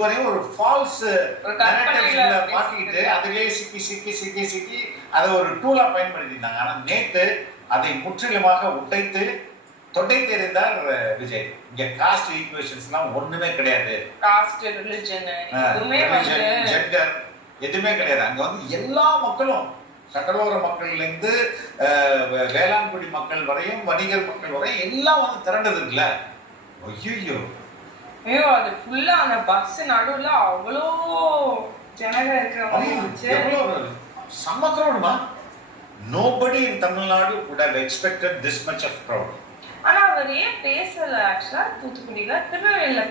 இதுவரையும் ஒரு ஃபால்ஸ் நரேட்டிவ்ல மாட்டிக்கிட்டு அதிலே சிக்கி அதை ஒரு டூலா பயன்படுத்தினாங்க. ஆனா நேத்து அதை முற்றிலுமாக உடைத்து தொட்டை தெரிந்தார் விஜய். இங்க காஸ்ட் ஈக்குவேஷன்ஸ்லாம் ஒண்ணுமே கிடையாது. காஸ்ட் ரிலிஜன் ஜெண்டர் எதுவுமே கிடையாது. அங்க வந்து எல்லா மக்களும் கடலோர மக்கள்ல இருந்து வேளாண்குடி மக்கள் வரையும் வணிகர் மக்கள் வரையும் எல்லாம் வந்து திரண்டது இருக்குல்ல. ஐயோ அது ஃபுல்லா அந்த பஸ் நடுவுல அவ்வளோ ஜனங்க இருக்கிற மாதிரி இருந்துச்சு. செம்ம கிரௌடுமா. Nobody in Tamil Nadu would have expected this much of crowd. ஆனா அவர் ஏன் பேசல? ஆக்சுவலா தூத்துக்குடியில திருநெல்வேலியில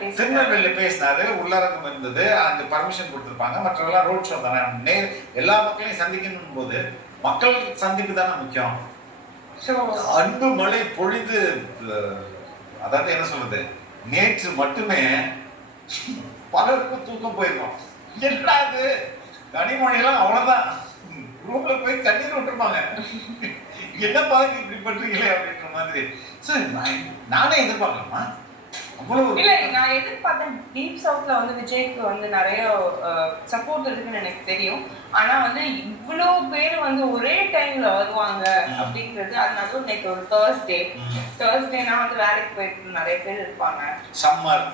பேசினாரு. உள்ளரங்கம் இருந்தது, அந்த பர்மிஷன் கொடுத்திருப்பாங்க. மற்றவெல்லாம் ரோட் ஷோ தானே. எல்லா மக்களையும் சந்திக்கணும் போது மக்கள் சந்திப்பு தானே முக்கியம். அன்பு மழை பொழிந்து, அதாவது என்ன சொல்றது, நேற்று மட்டுமே பலருக்கும் தூக்கம் போயிருக்கோம். என்னது கனிமொழியெல்லாம் அவ்வளவுதான் ரூம்ல போய் கண்ணீர் விட்டுருப்பாங்க. என்ன பாருங்க இப்படி பண்றீங்களே அப்படின்ற மாதிரி. நானே எதிர்பார்க்கலாமா? இல்ல நான் எதிர்பார்த்தேன் டீப் சவுத்ல வந்து விஜய்க்கு வந்து நிறைய சப்போர்ட் இருக்குன்னு எனக்கு தெரியும். ஆனா வந்து இவ்வளவு பேர் வந்து ஒரே டைம்ல வருவாங்க அப்படிங்கிறது, அதனால இன்னைக்கு ஒரு தேர்ஸ்டேனா வந்து வேலைக்கு போயிட்டு நிறைய பேர் இருப்பாங்க. சம்மர்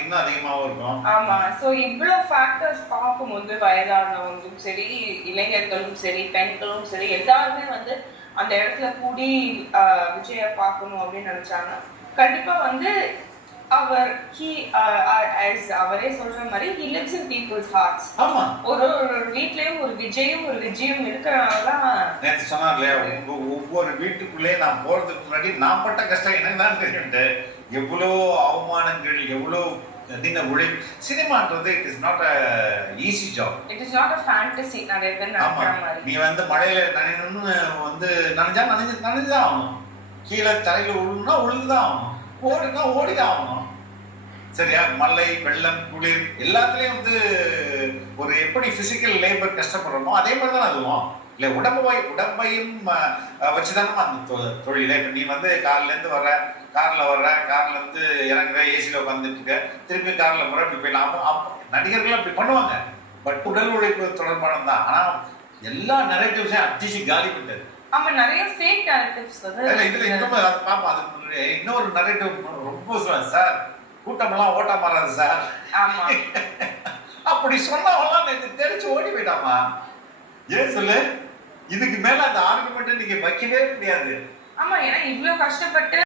இன்னும் அதிகமாவும் இருக்கும். ஆமா. சோ இவ்வளவு ஃபேக்டர்ஸ் பார்க்கும்போது வயதானவங்களும் சரி, இளைஞர்களும் சரி, பெண்களும் சரி, எல்லாருமே வந்து அந்த இடத்துல கூடி விஜய பார்க்கணும் அப்படின்னு நினைச்சாங்க. கண்டிப்பா வந்து அவரே சொல்ற மாதிரி he lives in people's hearts. ஆமா. ஒரு வீட்லயும் ஒரு விஜயும் இருக்கிறனாலதான் நேத்து சொன்னார்ல, ஒவ்வொரு வீட்டுக்குள்ளே நான் போறதுக்கு முன்னாடி நான் பட்ட கஷ்டம் எனக்கு தான் தெரியுது. எவ்வளவு அவமானங்கள், எவ்வளவு சினிமான்றது it is not a easy job. It is not a fantasy. நிறைய பேர் நினைக்கிற மாதிரி. நீ வந்து மழையில நனையணும்னு வந்து நனைஞ்சுதான் ஆகணும். கீழே தரையில உழுனா உழுதுதான் ஆகணும். ஓடுனா ஓடிதான் ஆகணும். சரியா? மழை, வெள்ளம், குளிர் எல்லாத்துலயும் வந்து ஒரு எப்படி பிசிக்கல் லேபர் கஷ்டப்படுறோமோ அதே மாதிரிதான் அதுவும். இல்ல உடம்பையும் வச்சுதானே அந்த தொழில. இப்ப நீ வந்து கார்ல இருந்து கார்ல இருந்து இறங்குற, ஏசில உட்காந்துட்டு இருக்க, திருப்பி கார்ல முறை இப்படி போயிடலாம். நடிகர்கள் அப்படி பண்ணுவாங்க. பட் உடல் உழைப்பு தொடர்பானது தான். ஆனா எல்லா நரேட்டிவ்ஸையும் அடிச்சு காலி பண்ணிட்டாரு. ஆமா, நிறைய ஃபேக் நரேட்டிவ்ஸ் வந்து இதுல இன்னும் பாப்போம். அதுக்கு முன்னாடி இன்னொரு நரேட்டிவ் ரொம்ப சொல்லுவாங்க, சார் கூட்டமெல்லாம் ஓட்ட மாறாது சார். ஆமா. அப்படி சொன்னவெல்லாம் எனக்கு தெரிச்சு ஓடி போயிட்டாமா. ஏன் சொல்லு, இதுக்கு மேல அந்த ஆர்குமெண்ட் நீங்க வைக்கவே முடியாது. ஆமா, ஏன்னா இவ்வளவு கஷ்டப்பட்டு